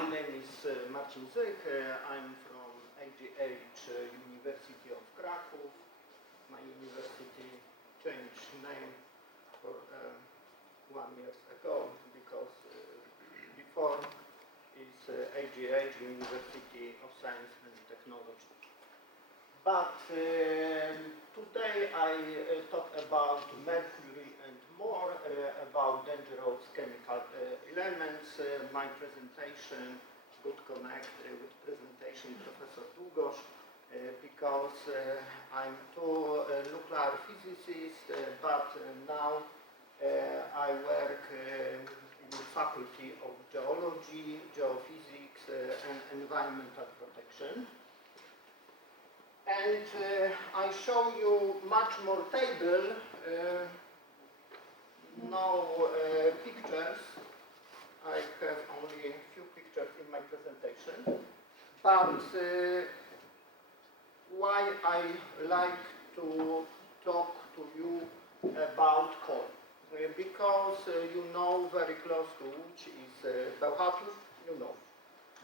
My name is Marcin Zyk. I'm from AGH University of Krakow. My university changed name for 1 year ago because before is AGH University of Science and Technology. But today I talk about mercury and more about dangerous chemical elements. My presentation would connect with presentation Professor Długosz because I'm too nuclear physicist, but now I work in the Faculty of Geology, Geophysics and Environmental Protection. And I show you much more table, no pictures. I have only a few pictures in my presentation. But why I like to talk to you about coal? Because you know very close to which is Bełchatów, you know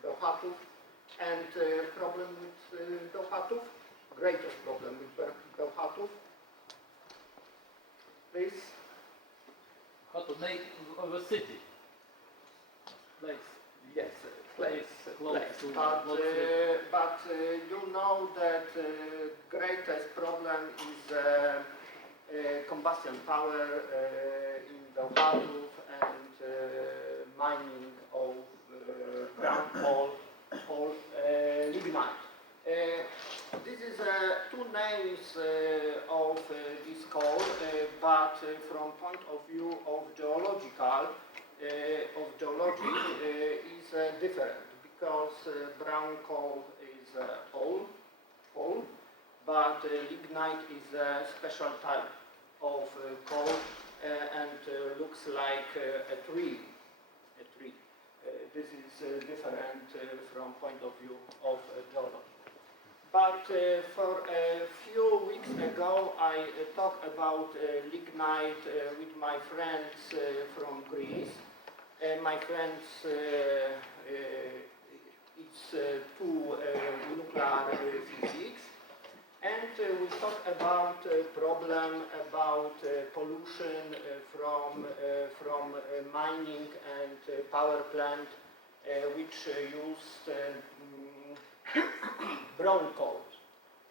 Bełchatów, and problem with Bełchatów. Greatest problem with Bełchatów. Please. How to make of a city? Place. Yes, place. But you know that greatest problem is combustion power in Bełchatów and mining of brown coal, lignite. This is two names of this coal, but from point of view of geology is different because brown coal is coal, but lignite is a special type of coal and looks like a tree. This is different from point of view of geology. But for a few weeks ago, I talked about lignite with my friends from Greece. My friends, it's two nuclear physics, and we talked about problem about pollution from mining and power plant which used brown coal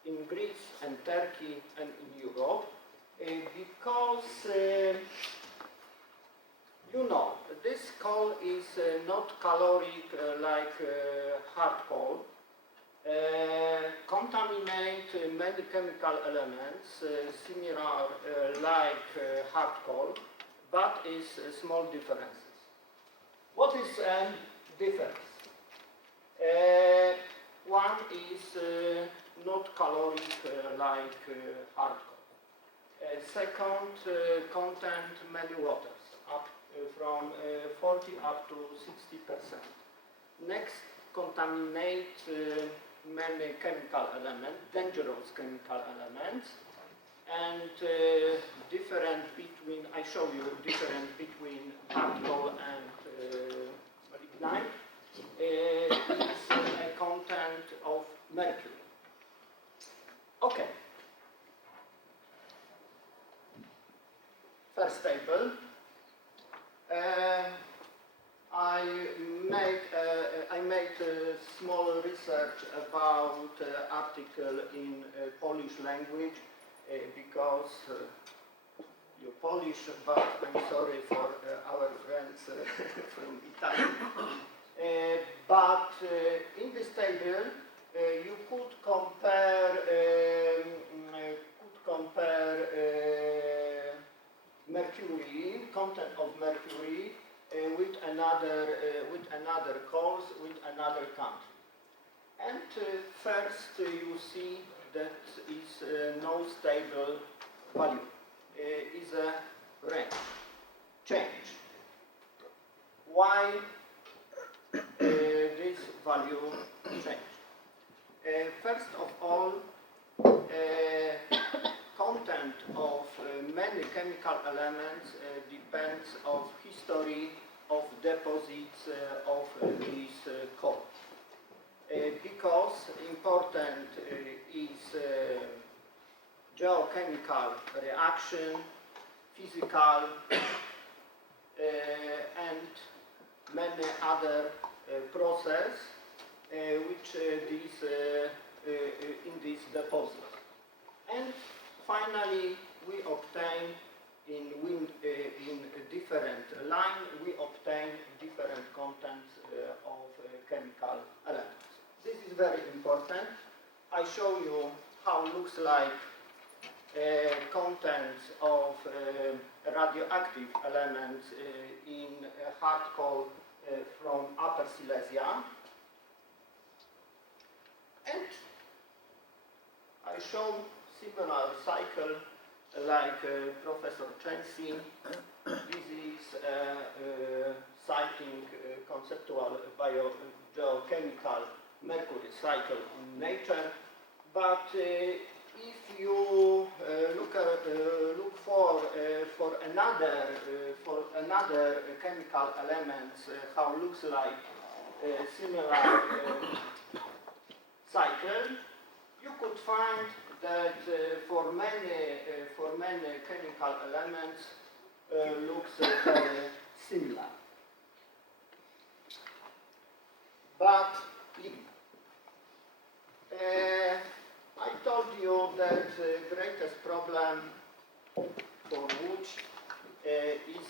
in Greece and Turkey and in Europe because you know this coal is not caloric like hard coal, contaminate many chemical elements similar like hard coal, but is small differences. What is difference? One is not caloric like hard coal. Second, content many waters, up from 40 up to 60%. Next, contaminate many chemical elements, dangerous chemical elements, and different between, I show you difference between hard coal and lignite. Is a content of mercury. Okay. First table. I made a small research about article in Polish language because you're Polish, but I'm sorry for our friends from Italy. But in this table, you could compare mercury, content of mercury, with another coals with another country. And first, you see that is no stable value. Is a range change. Why? This value change. First of all, content of many chemical elements depends of history of deposits of this coal. Because important is geochemical reaction, physical, and many other process which in this deposit. And finally, we obtain in different line, we obtain different contents of chemical elements. This is very important. I show you how it looks like contents of radioactive elements in hard coal from Upper Silesia. And I show similar cycle like Professor Chensi. This is citing conceptual biogeochemical mercury cycle in nature. But if you look for another chemical elements, how it looks like similar cycle, you could find that for many chemical elements looks very similar. But I told you that the greatest problem for wood is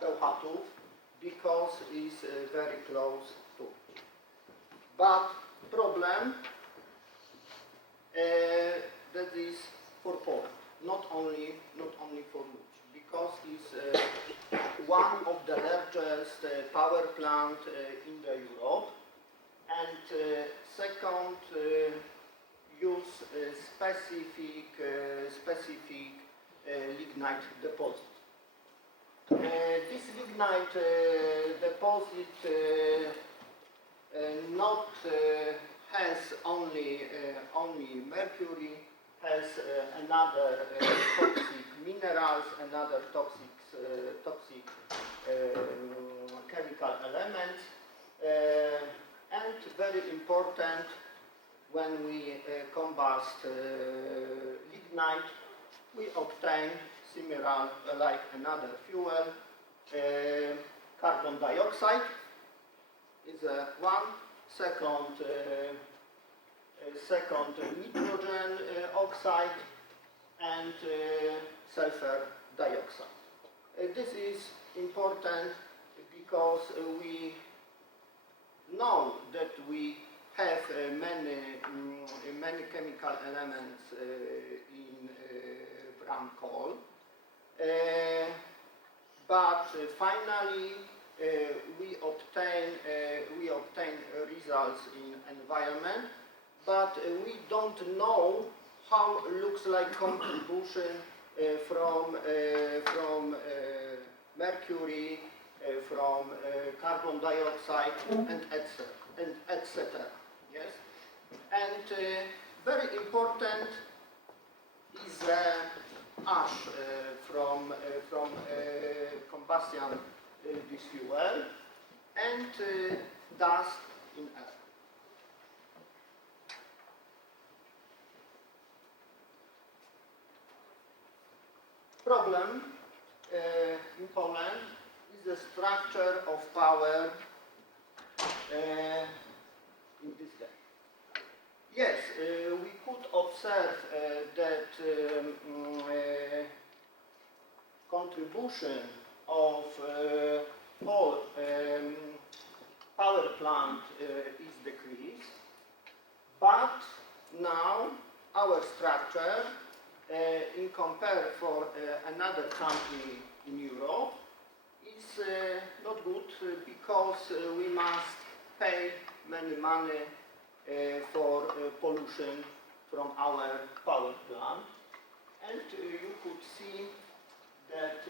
Bełchatów because it's very close to. But problem that is for Poland, not only for wood, because it's one of the largest power plant in the Europe, and second use specific lignite deposit. This lignite deposit not has only mercury, has another toxic minerals, another toxic chemical elements, and very important when we combust lignite, we obtain similar like another fuel, carbon dioxide is one, second nitrogen oxide, and sulfur dioxide. This is important because we know that we have many chemical elements in brown coal, but finally we obtain results in environment, but we don't know how it looks like contribution from mercury, from carbon dioxide, and etc. Yes, and very important is ash from combustion this fuel, and dust in air. Problem in Poland is the structure of power in this way. Yes, we could observe that contribution of coal power plant is decreased, but now our structure in compare for another country in Europe is not good because we must pay many money for pollution from our power plant, and you could see that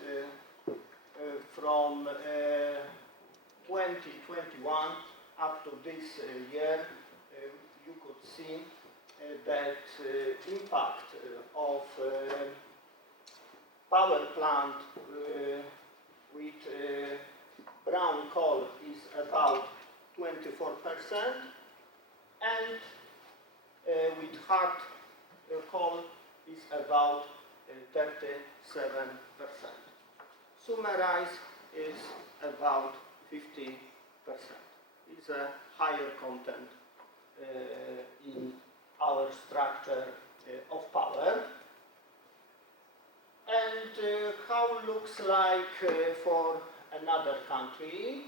from 2021 up to this year, you could see that impact of power plant with brown coal is about 24%, and with hard coal is about 37%. Summarized is about 50%. It's a higher content in our structure of power. And how looks like for another country?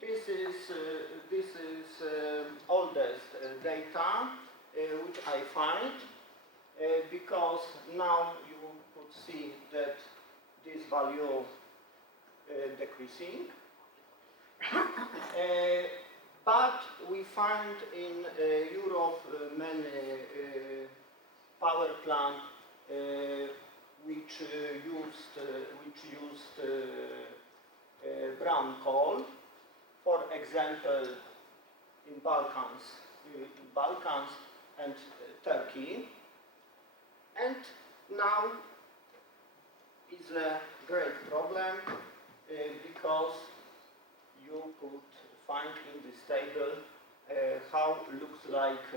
This is oldest data which I find because now you could see that this value decreasing. But we find in Europe many power plant which used brown coal. For example, in Balkans and Turkey. And now is a great problem because you could find in this table how looks like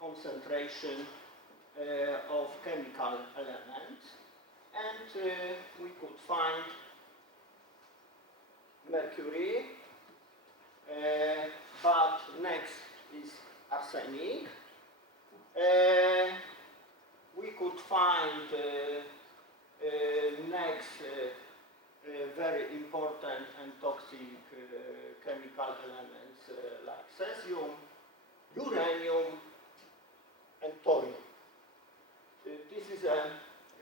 concentration of chemical elements, and we could find mercury, but next is arsenic. We could find next very important and toxic chemical elements like cesium, uranium, and thorium. This is a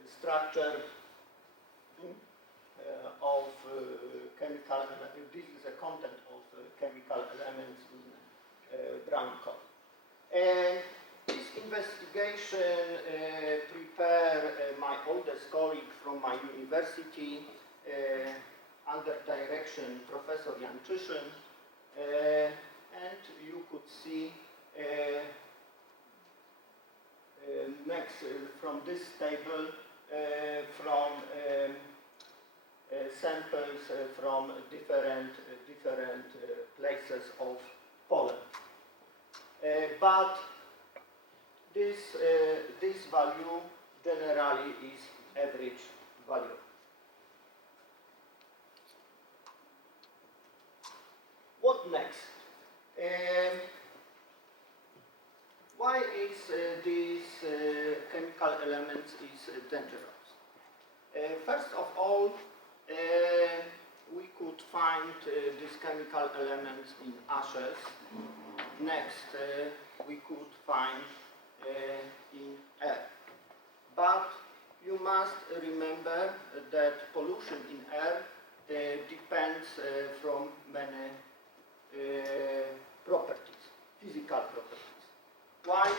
structure of chemical. This is a content of chemical elements in brown coal. This investigation prepared my oldest colleague from my university under direction Professor Jan Czyszyn, and you could see next from this table from samples from different places of Poland. But this value generally is average value. What next? Why is these chemical elements is dangerous? First of all, we could find these chemical elements in ashes. Next, we could find in air. But you must remember that pollution in air depends from many properties, physical properties. Why?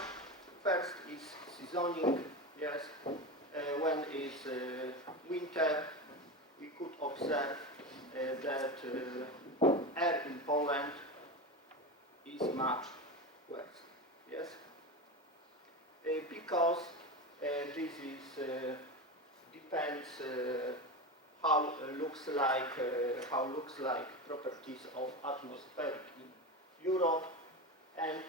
First is seasoning. Yes, when is winter, we could observe that air in Poland is much worse. Yes, because this is depends how looks like properties of atmosphere in Europe, and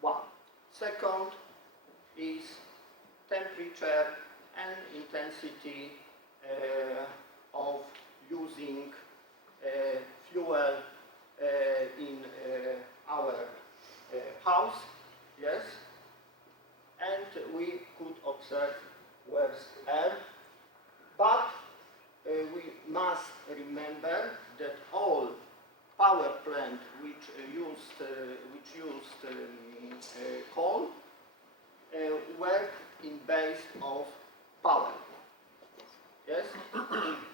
one. Second is temperature and intensity of using fuel in our house, yes, and we could observe worse air, but we must remember that all power plant which used coal work in base of power. Yes,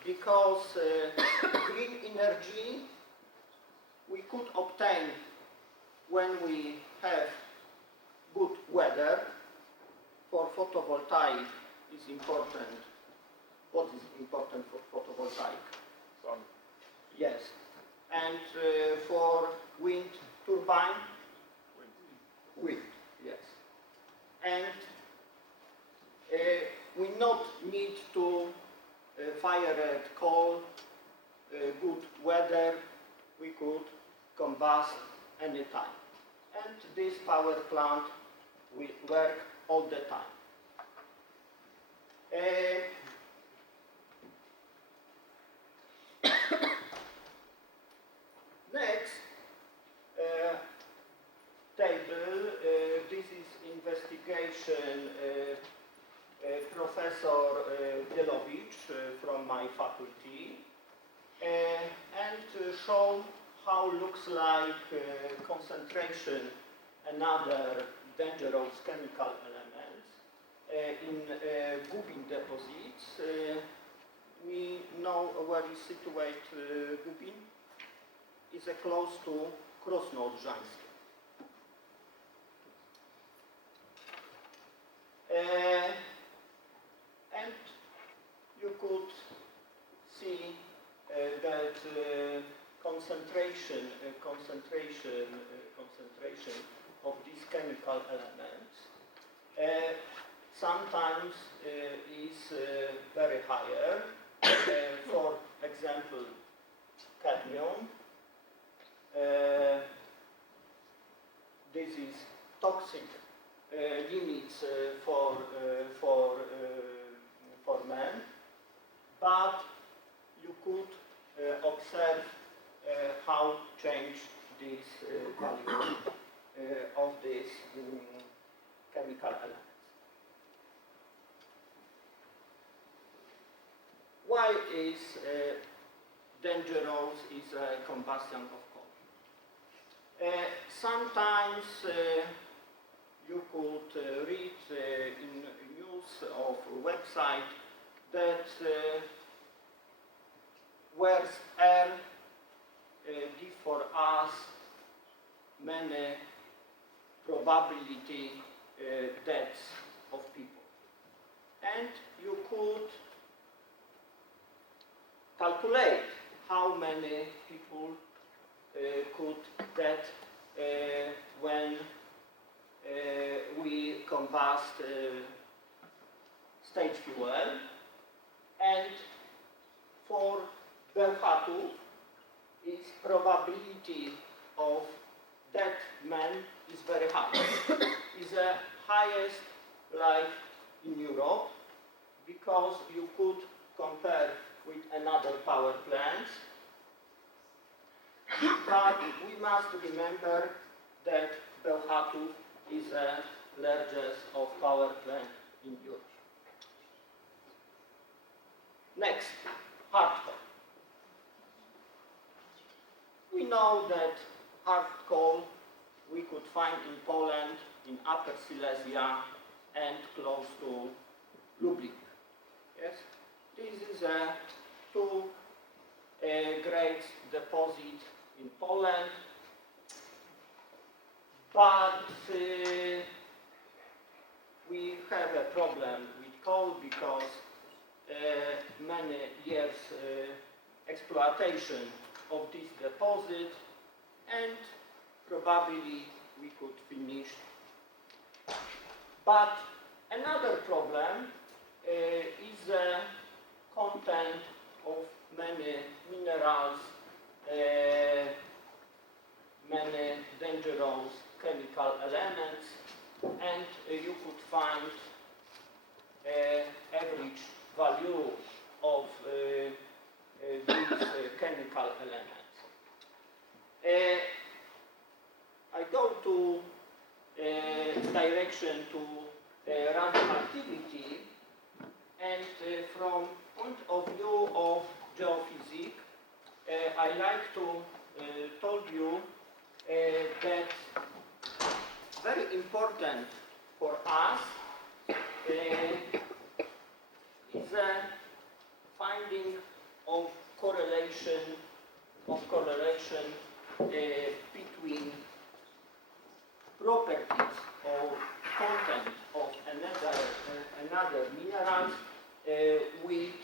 because green energy we could obtain when we have good weather. For photovoltaic is important. What is important for photovoltaic? Sun. Yes, and for wind turbine. Wind. Yes, and we fired coal, good weather, we could combust anytime. And this power plant will work all the time. Next table, this is investigation Professor Bielowicz from my faculty, and show how looks like concentration and other dangerous chemical elements in Gubin deposits. We know where is situated Gubin. It's close to Krosno-Odrzańskie. And you could see that concentration of these chemical elements sometimes is very higher. For example, cadmium. This is toxic limits for men, but you could observe how change this value of these chemical elements. Why is dangerous is combustion of coal? Sometimes you could read in news of website that worse air give for us many probability deaths of people. And you could calculate how many people could dead when we combust stage fuel, and for Berhatu, its probability of dead men is very high. It's the highest like in Europe, because you could compare with another power plants, but we must remember that Berhatu is the largest of power plant in Europe. Next, hard coal. We know that hard coal we could find in Poland, in Upper Silesia, and close to Lublin. Yes, this is a two great deposit in Poland, but we have a problem with coal because many years exploitation of this deposit, and probably we could finish. But another problem is the content of many minerals, many dangerous chemical elements, and you could find average value of these chemical elements. I go to direction to radioactivity, and from point of view of geophysics, I like to tell you that very important for us is a finding of correlation between properties or content of another minerals with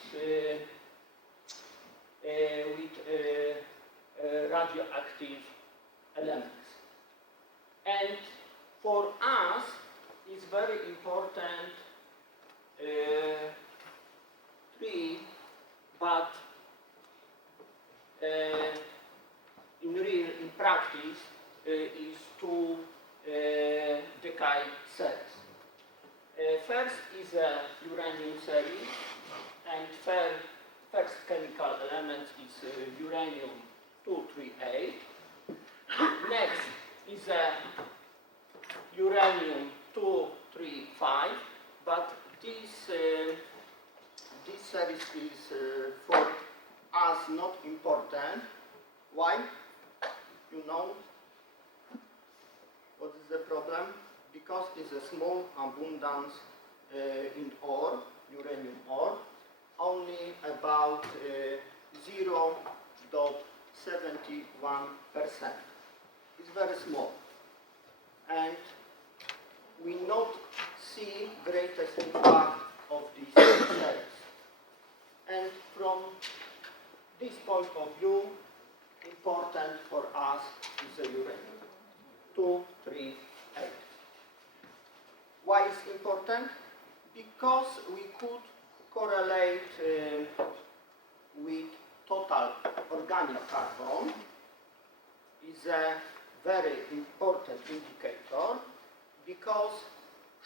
radioactive elements. And for us, it's very important three but in practice is two decay series. First is a uranium series, and first chemical element is uranium 238. Next is a uranium 235, but this series is for us not important. Why? You know what is the problem? Because it's a small abundance in ore, uranium ore, only about 0.71%. It's very small. And we not see greatest impact of this series. And from this point of view, important for us is the uranium 238. Why is important? Because we could correlate with total organic carbon. Is a very important indicator because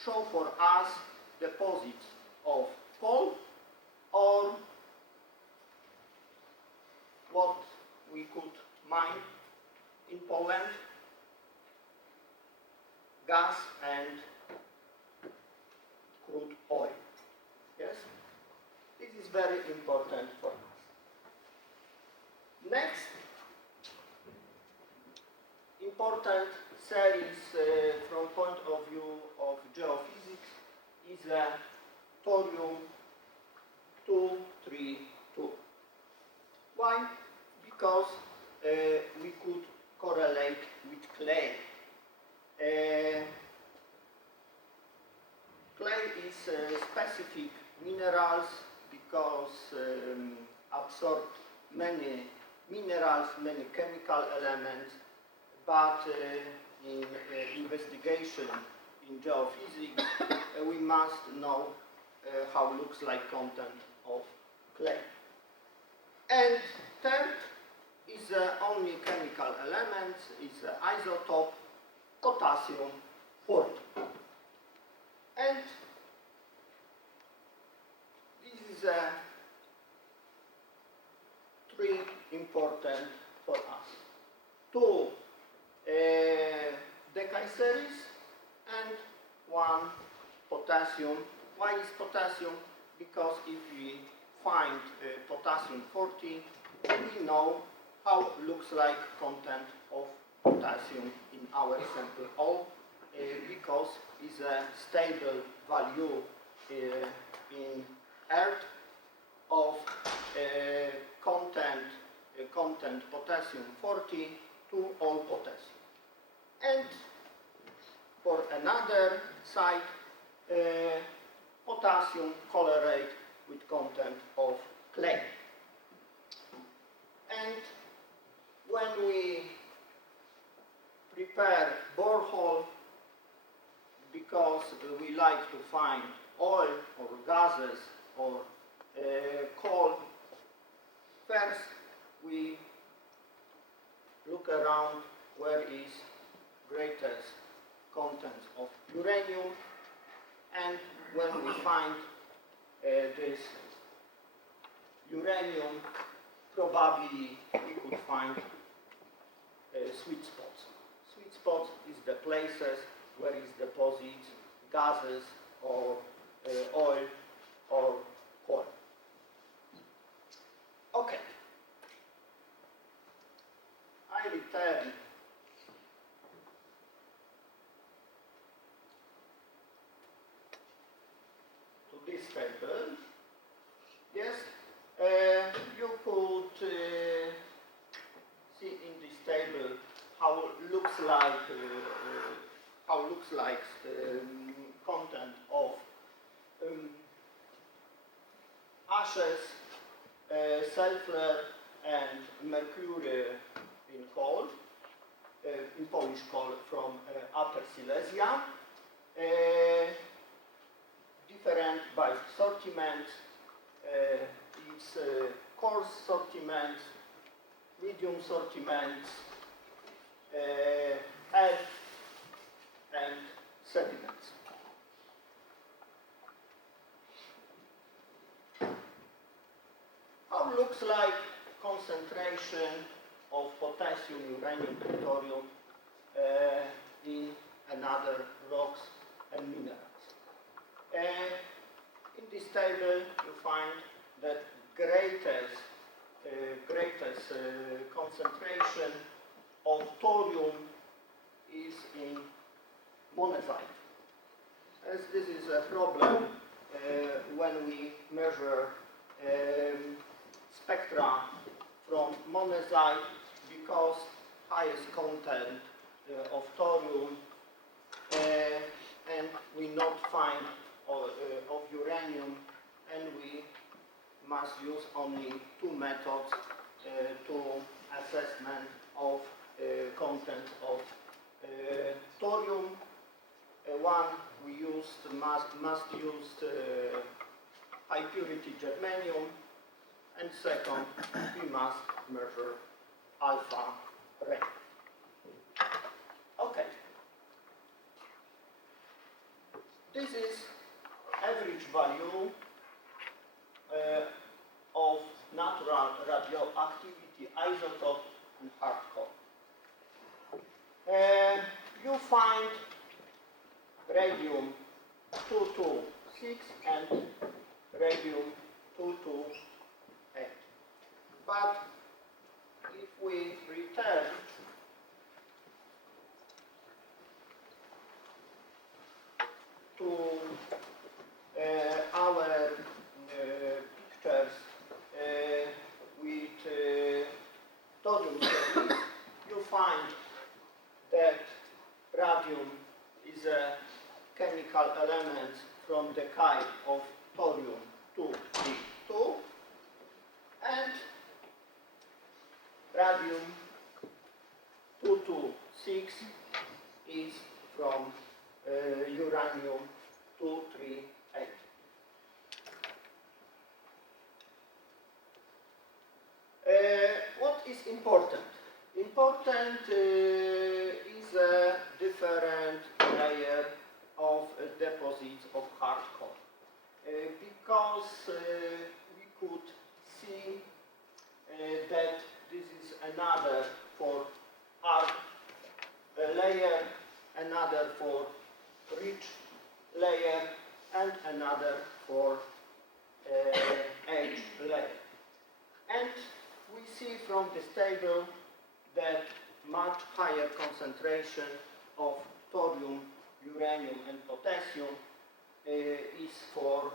show for us deposits of coal or what we could mine in Poland, gas and crude oil. Yes? This is very important for us. Next, important series from point of view of geophysics is thorium 232. Why? Because we could correlate with clay. Clay is specific minerals because absorb many minerals, many chemical elements, but in investigation in geophysics we must know how looks like content of clay. And third is only chemical element, is isotope potassium 40. And this is three important for us. Two decay series and one potassium. Why is potassium? Because if we find potassium 40, we know how looks like content of potassium in our sample O, because it's a stable value in Earth of content potassium 40 to all potassium. And for another side, potassium correlate with content of clay. And when we prepare borehole, because we like to find oil or gases or coal, first we look around where is greatest content of uranium, and when we find this uranium, probably we could find sweet spots. Sweet spots is the places where is deposits, gases or oil or coal. Okay. I return to this table. Yes, you could see in this table how looks like content of ashes, sulfur and mercury in coal, in Polish coal from Upper Silesia, different by assortment. It's coarse sortiments, medium sortiments, earth and sediments. How looks like concentration of potassium, uranium, and thorium in another rocks and minerals? In this table you find that greatest concentration of thorium is in monazite. As this is a problem when we measure spectra from monazite, because highest content of thorium and we not find of uranium, and we must use only two methods to assessment of content of thorium. One, we must use high purity cadmium, and second, we must measure alpha ray. Okay. This is average value of natural radioactivity isotope and hard core. You find radium 226 and radium 228. But if we return to our pictures with thorium series, you find that radium is a chemical element from the kind of thorium 232, and radium 226 is from uranium 238. What is important? Important is a different layer of deposits of hard core, because we could see that this is another for arc layer, another for rich layer, and another for edge layer. And we see from this table that much higher concentration of thorium, uranium, and potassium is for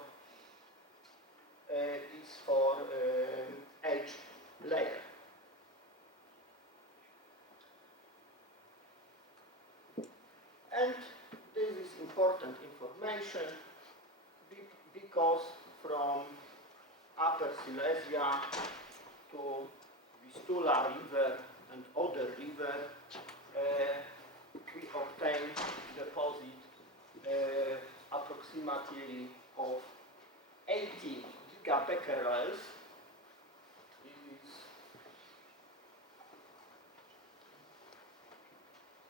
edge layer. And this is important information because from Upper Silesia to Vistula River and other river, we obtain deposit approximately of 80 gigabecquerels. It is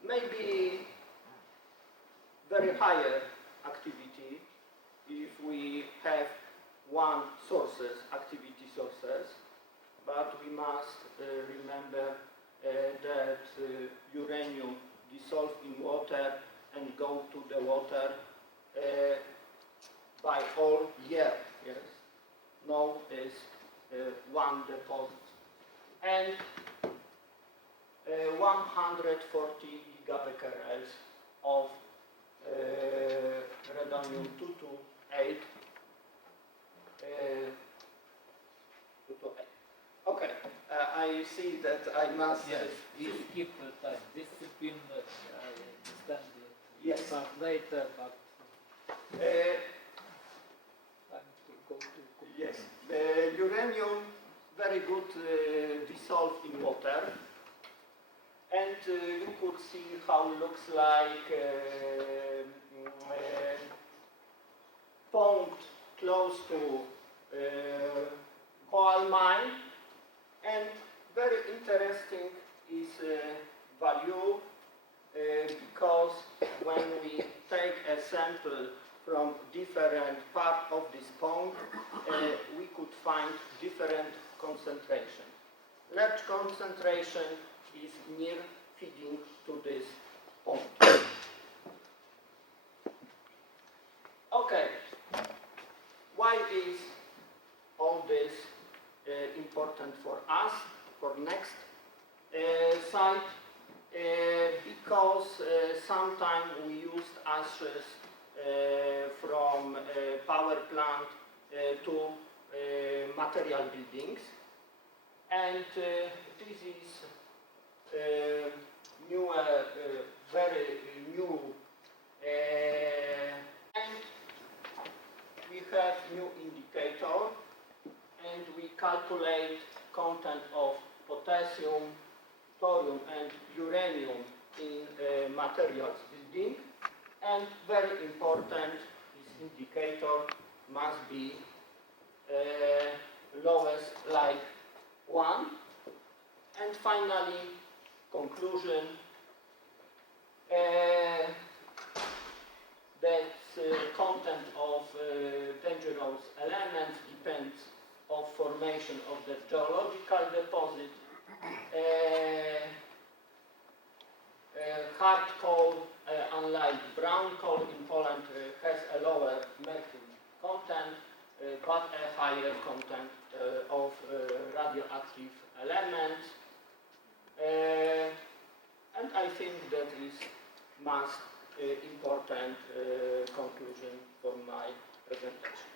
maybe very higher activity if we have one activity sources, but we must remember that uranium dissolves in water and go to the water by all year. Yes, no is one deposit, and 140 gigabecquerels of radonium 228. Okay, I see that I must. Yes, we skip the time. This has been, I understand it. Yes. Start later, but time to go to combustion. Yes, uranium very good dissolved in water, and you could see how it looks like pond close to coal mine, And very interesting is value because when we take a sample from different part of this pond, we could find different concentration. Large concentration is near feeding to this pond. Okay, why is all this important for us, for next site? Because sometimes we used ashes from power plant to material buildings, and this is new, very new, and we have new indicator, and we calculate content of potassium, thorium and uranium in materials building, and very important, this indicator must be lowest like 1. And finally, conclusion, that content of dangerous elements depends on formation of the geological deposit. Hard coal, unlike brown coal in Poland, has a lower mercury content, but a higher content of radioactive elements. And I think that is most important conclusion for my presentation.